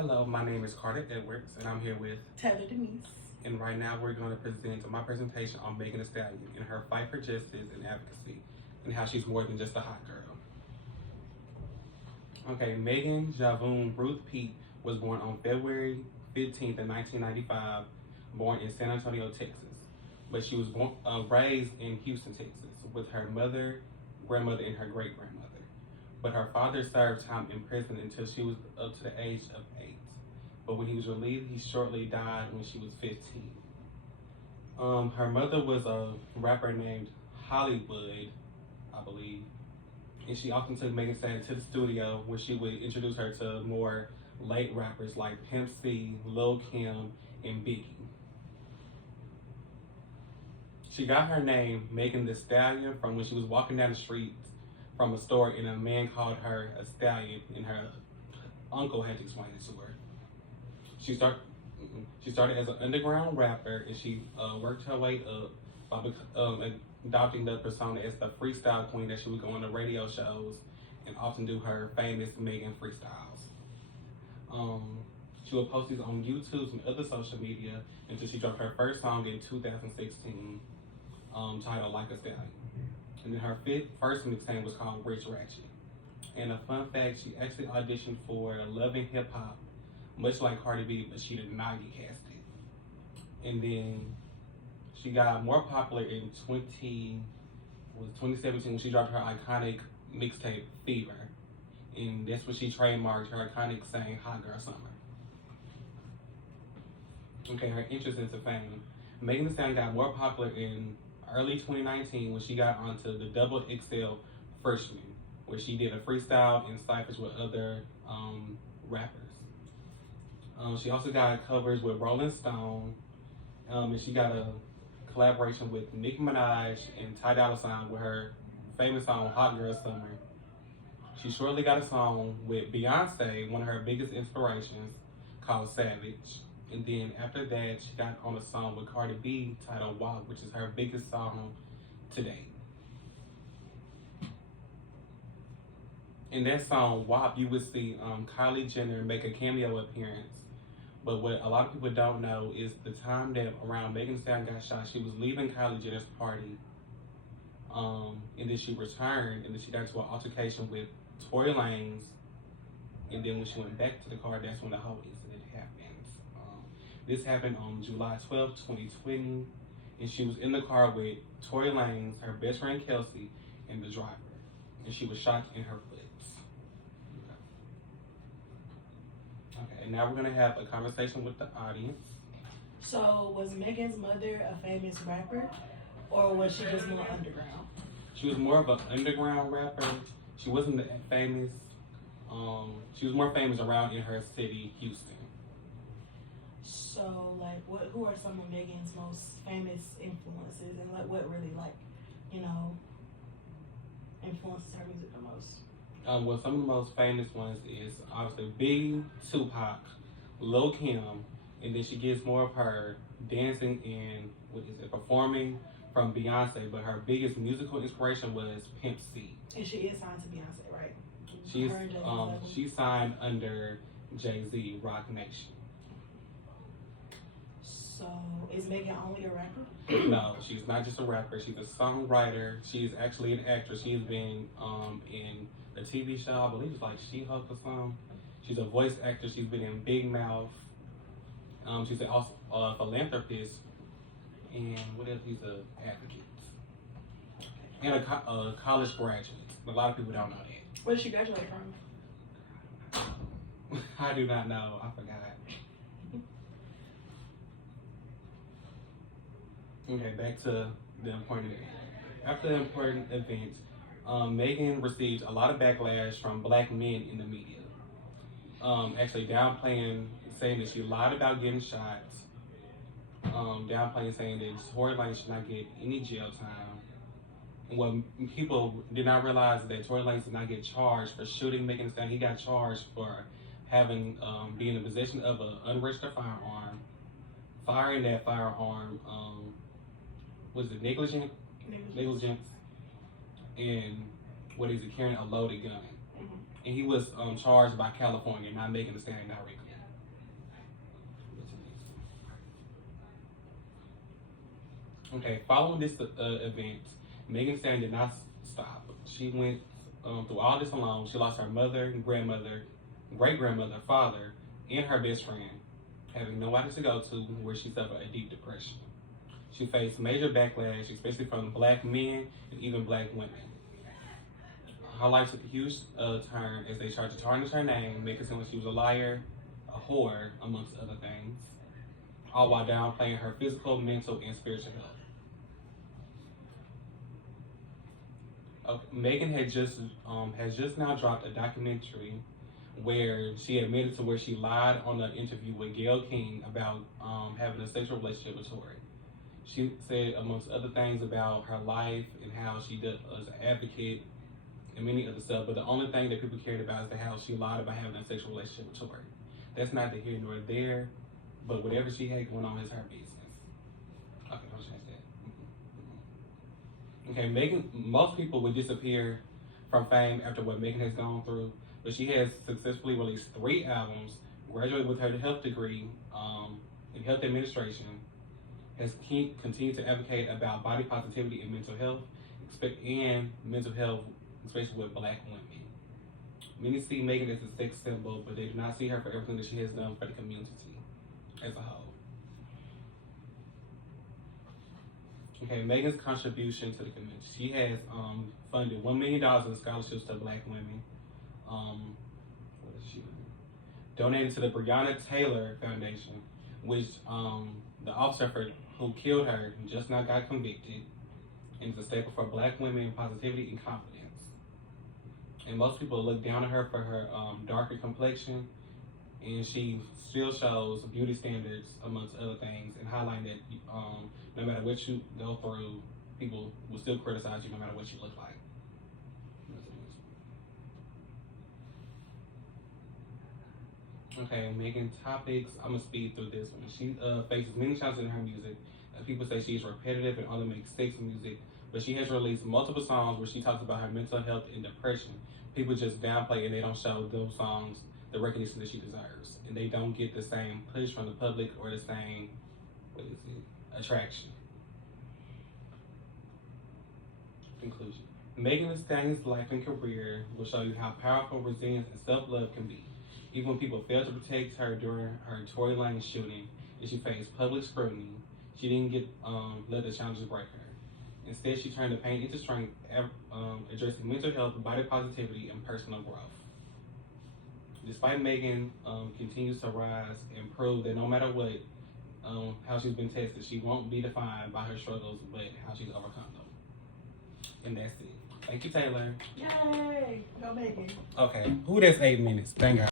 Hello, my name is Carter Edwards, and I'm here with Taylor Denise. and right now we're going to present my presentation on Megan Thee Stallion and her fight for justice and advocacy, and how she's more than just a hot girl. Okay, Megan Javoon Ruth Pete was born on February 15th, 1995, born in San Antonio, Texas. But she was raised in Houston, Texas, with her mother, grandmother, and her great grandmother. But her father served time in prison until she was up to the age of 8. But when he was relieved, he shortly died when she was 15. Her mother was a rapper named Hollywood, I believe, and she often took Megan Thee Stallion to the studio where she would introduce her to more late rappers like Pimp C, Lil Kim, and Biggie. She got her name Megan Thee Stallion from when she was walking down the street from a store and a man called her a stallion, and her uncle had to explain it to her. She started as an underground rapper, and she worked her way up by adopting the persona as the freestyle queen that she would go on the radio shows and often do her famous Megan freestyles. She would post these on YouTube and other social media until she dropped her first song in 2016, titled Like a Stallion. And then her first mixtape was called Rich Ratchet. And a fun fact, she actually auditioned for Love and Hip Hop, much like Cardi B, but she did not get casted. And then she got more popular in 2017 when she dropped her iconic mixtape Fever. And that's when she trademarked her iconic saying Hot Girl Summer. Okay, her entrance into fame. Megan Thee Stallion got more popular in early 2019 when she got onto the Double XL Freshman, where she did a freestyle and cyphers with other rappers. She also got covers with Rolling Stone, and she got a collaboration with Nicki Minaj and Ty Dolla $ign with her famous song Hot Girl Summer. She shortly got a song with Beyonce, one of her biggest inspirations, called Savage. And then after that, she got on a song with Cardi B titled WAP, which is her biggest song to date. In that song, WAP, you would see Kylie Jenner make a cameo appearance. But what a lot of people don't know is the time that around Megan Thee Stallion got shot, she was leaving Kylie Jenner's party. And then she returned, and then she got into an altercation with Tory Lanez. And then when she went back to the car, that's when the whole incident happened. This happened on July 12, 2020, and she was in the car with Tory Lanez, her best friend Kelsey, and the driver. And she was shot in her foot. Okay, and now we're gonna have a conversation with the audience. So, was Megan's mother a famous rapper, or was she just more underground? She was more of an underground rapper. She wasn't that famous. She was more famous around in her city, Houston. So, like, who are some of Megan's most famous influences, and what really, influences her music the most? Well, some of the most famous ones is obviously Biggie, Tupac, Lil Kim, and then she gets more of her dancing and performing from Beyonce. But her biggest musical inspiration was Pimp C. And she is signed to Beyonce, right? She's signed under Jay-Z, Roc Nation. So, is Megan only a rapper? No, she's not just a rapper. She's a songwriter. She's actually an actress. She's been in a TV show, I believe it's like She-Hulk or something. She's a voice actor. She's been in Big Mouth. She's also a philanthropist. And what else? She's an advocate. And a college graduate. A lot of people don't know that. Where did she graduate from? I do not know. I forgot. Okay, back to the important event. After the important event, Megan received a lot of backlash from black men in the media. Actually downplaying, saying that she lied about getting shots. Downplaying, saying that Tory Lanez should not get any jail time. And what people did not realize is that Tory Lanez did not get charged for shooting Megan Thee Stallion. He got charged for having, being in possession of an unregistered firearm, firing that firearm, was it negligence? And what is it, carrying a loaded gun. And he was charged by California, not Megan Thee Stallion directly. Okay, following this event, Megan Thee Stallion did not stop. She went through all this alone. She lost her mother, grandmother, great grandmother, father, and her best friend, having nobody to go to, where she suffered a deep depression. She faced major backlash, especially from black men and even black women. Her life took a huge turn as they tried to tarnish her name, making it seem like she was a liar, a whore, amongst other things, all while downplaying her physical, mental, and spiritual health. Megan has just now dropped a documentary where she admitted to where she lied on an interview with Gayle King about having a sexual relationship with Tory. She said, amongst other things, about her life and how she was an advocate and many other stuff, but the only thing that people cared about is how she lied about having a sexual relationship with Tory. That's neither here nor there, but whatever she had going on is her business. Okay, I'll change that. Okay, Megan, most people would disappear from fame after what Megan has gone through, but she has successfully released 3 albums, graduated with her health degree in health administration, has continued to advocate about body positivity and mental health, especially with black women. Many see Megan as a sex symbol, but they do not see her for everything that she has done for the community as a whole. Okay, Megan's contribution to the community. She has funded $1 million in scholarships to black women. What is she doing? Donated to the Breonna Taylor Foundation, which the officer who killed her just now got convicted, and is a staple for black women, positivity, and confidence. And most people look down on her for her darker complexion, and she still shows beauty standards amongst other things, and highlighting that no matter what you go through, people will still criticize you no matter what you look like. Okay, Megan topics. I'm gonna speed through this one. She faces many challenges in her music. People say she's repetitive and only makes sex music, but she has released multiple songs where she talks about her mental health and depression. People just downplay and they don't show those songs the recognition that she deserves, and they don't get the same push from the public or the same attraction. Conclusion. Megan Thee Stallion's life and career will show you how powerful resilience and self-love can be. Even when people failed to protect her during her Tory Lanez shooting and she faced public scrutiny, she didn't let the challenges break her. Instead, she turned the pain into strength, addressing mental health, body positivity, and personal growth. Despite Megan continues to rise and prove that no matter what, how she's been tested, she won't be defined by her struggles, but how she's overcome them. And that's it. Thank you, Taylor. Yay! Go Megan. Okay, that's 8 minutes. Thank God.